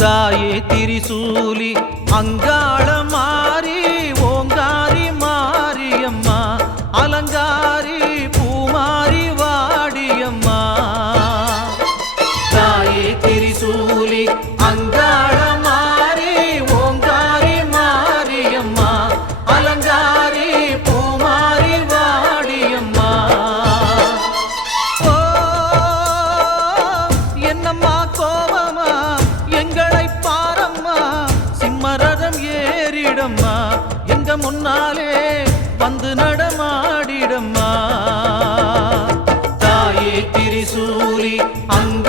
தாயே திரிசூலி அங்காள மாறி சூரி அந்த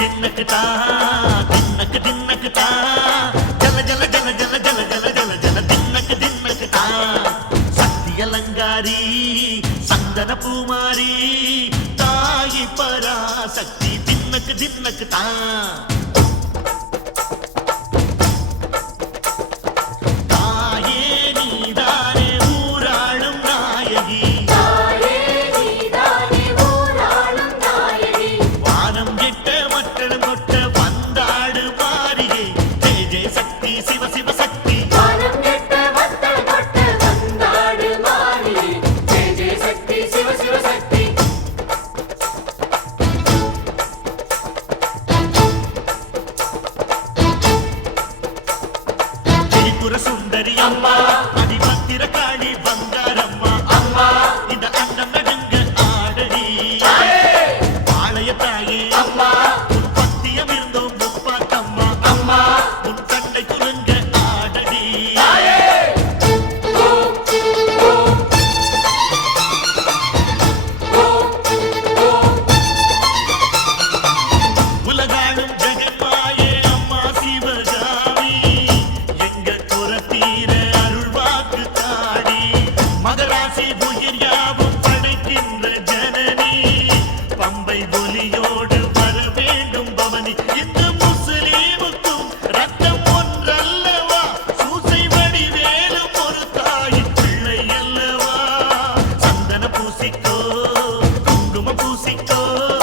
దిన్నకుతా దిన్నకు దిన్నకుతా. జల జల జల జల జల జల జల జల దిన్నకు దిన్నకుతా. సత్యలంగారి సందన పూమారి తాయి పరాశక్తి దిన్నకు దిన్నకుతా. கிடைக்கும்